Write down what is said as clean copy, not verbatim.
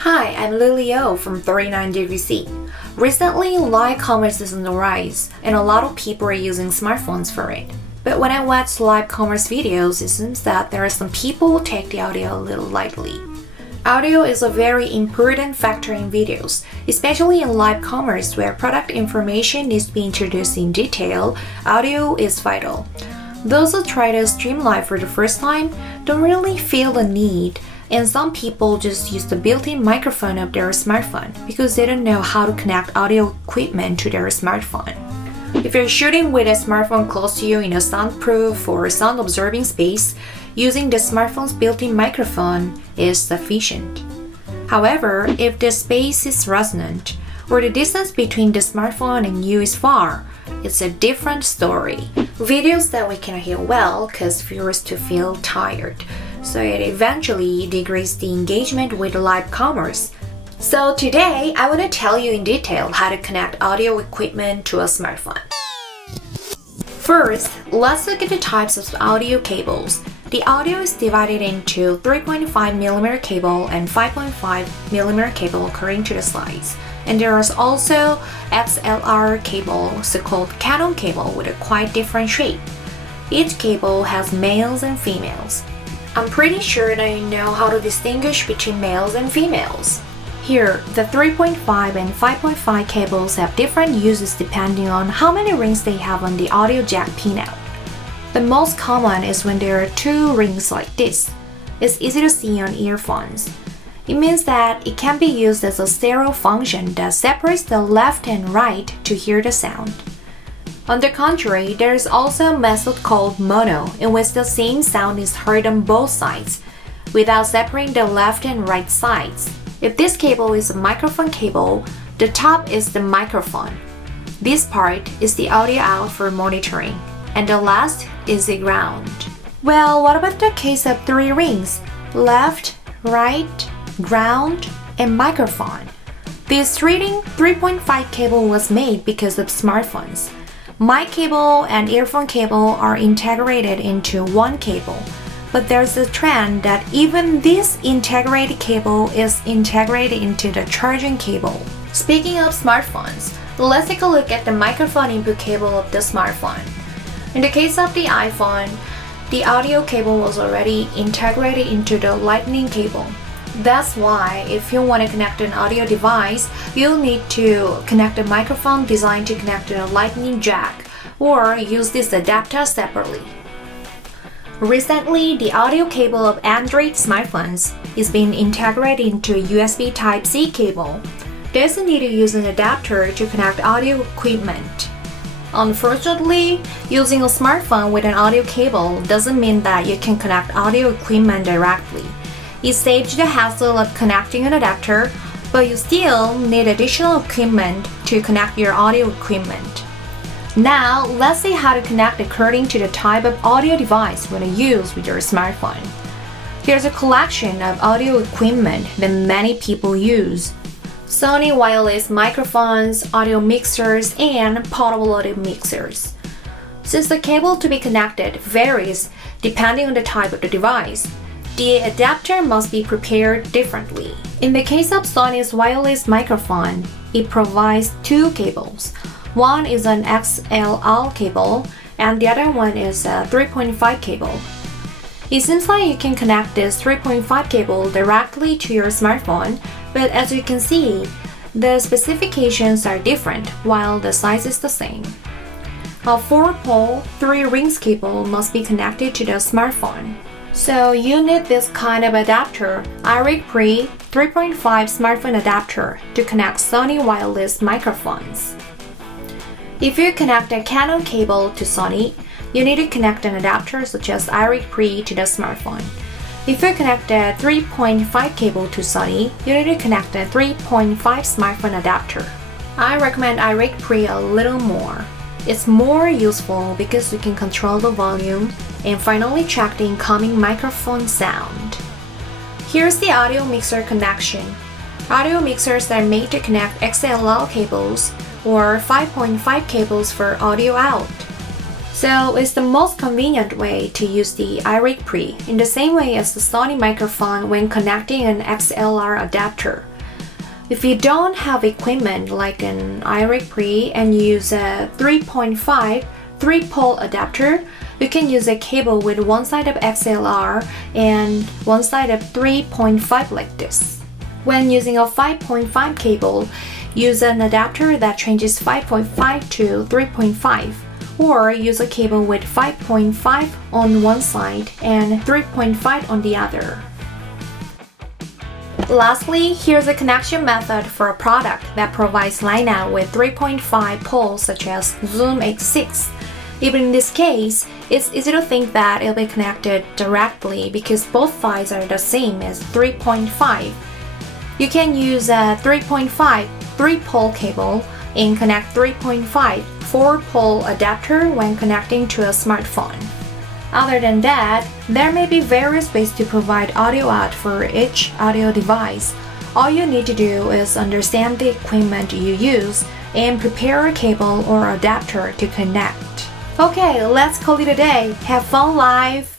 Hi, I'm Lily O from 39°C. Recently, live commerce is on the rise, and a lot of people are using smartphones for it. But when I watch live commerce videos, it seems that there are some people who take the audio a little lightly. Audio is a very important factor in videos, especially in live commerce where product information needs to be introduced in detail. Audio is vital. Those who try to stream live for the first time don't really feel the need, and some people just use the built-in microphone of their smartphone because they don't know how to connect audio equipment to their smartphone. If you're shooting with a smartphone close to you in a soundproof or sound-absorbing space, using the smartphone's built-in microphone is sufficient. However, if the space is resonant or the distance between the smartphone and you is far, it's a different story. Videos that we cannot hear well cause viewers to feel tired, so it eventually degrades the engagement with live commerce. So today, I want to tell you in detail how to connect audio equipment to a smartphone. First, let's look at the types of audio cables. The audio is divided into 3.5mm cable and 5.5mm cable according to the size. And there is also XLR cable, so-called Canon cable, with a quite different shape. Each cable has males and females. I'm pretty sure that you know how to distinguish between males and females. Here, the 3.5 and 5.5 cables have different uses depending on how many rings they have on the audio jack pinout. The most common is when there are two rings like this. It's easy to see on earphones. It means that it can be used as a stereo function that separates the left and right to hear the sound. On the contrary, there is also a method called mono, in which the same sound is heard on both sides, without separating the left and right sides. If this cable is a microphone cable, the top is the microphone. This part is the audio out for monitoring, and the last is the ground. Well, what about the case of three rings? Left, right, ground, and microphone. This 3.5 cable was made because of smartphones. Mic cable and earphone cable are integrated into one cable, but there's a trend that even this integrated cable is integrated into the charging cable. Speaking of smartphones, let's take a look at the microphone input cable of the smartphone. In the case of the iPhone, the audio cable was already integrated into the lightning cable. That's why if you want to connect an audio device, you'll need to connect a microphone designed to connect to a lightning jack or use this adapter separately. Recently, the audio cable of Android smartphones is being integrated into USB Type-C cable. There's a need to use an adapter to connect audio equipment. Unfortunately, using a smartphone with an audio cable doesn't mean that you can connect audio equipment directly. It saves you the hassle of connecting an adapter, but you still need additional equipment to connect your audio equipment. Now, let's see how to connect according to the type of audio device you want to use with your smartphone. Here's a collection of audio equipment that many people use: Sony wireless microphones, audio mixers, and portable audio mixers. Since the cable to be connected varies depending on the type of the device, the adapter must be prepared differently. In the case of Sony's wireless microphone, it provides two cables. One is an XLR cable, and the other one is a 3.5 cable. It seems like you can connect this 3.5 cable directly to your smartphone, but as you can see, the specifications are different while the size is the same. A 4-pole, 3-rings cable must be connected to the smartphone. So you need this kind of adapter, iRig Pre 3.5 smartphone adapter, to connect Sony wireless microphones. If you connect a Canon cable to Sony, you need to connect an adapter such as iRig Pre to the smartphone. If you connect a 3.5 cable to Sony, you need to connect a 3.5 smartphone adapter. I recommend iRig Pre a little more. It's more useful because you can control the volume and finally check the incoming microphone sound. Here's the audio mixer connection. Audio mixers are made to connect XLR cables or 5.5 cables for audio out. So it's the most convenient way to use the iRig Pre, in the same way as the Sony microphone when connecting an XLR adapter. If you don't have equipment like an iRig Pre and use a 3.5 3-pole adapter, you can use a cable with one side of XLR and one side of 3.5 like this. When using a 5.5 cable, use an adapter that changes 5.5 to 3.5, or use a cable with 5.5 on one side and 3.5 on the other. Lastly, here's a connection method for a product that provides line out with 3.5 poles such as Zoom H6. Even in this case, it's easy to think that it'll be connected directly because both sides are the same as 3.5. You can use a 3.5 3-pole cable and connect 3.5 4-pole adapter when connecting to a smartphone. Other than that, there may be various ways to provide audio out for each audio device. All you need to do is understand the equipment you use and prepare a cable or adapter to connect. Okay, let's call it a day. Have fun live!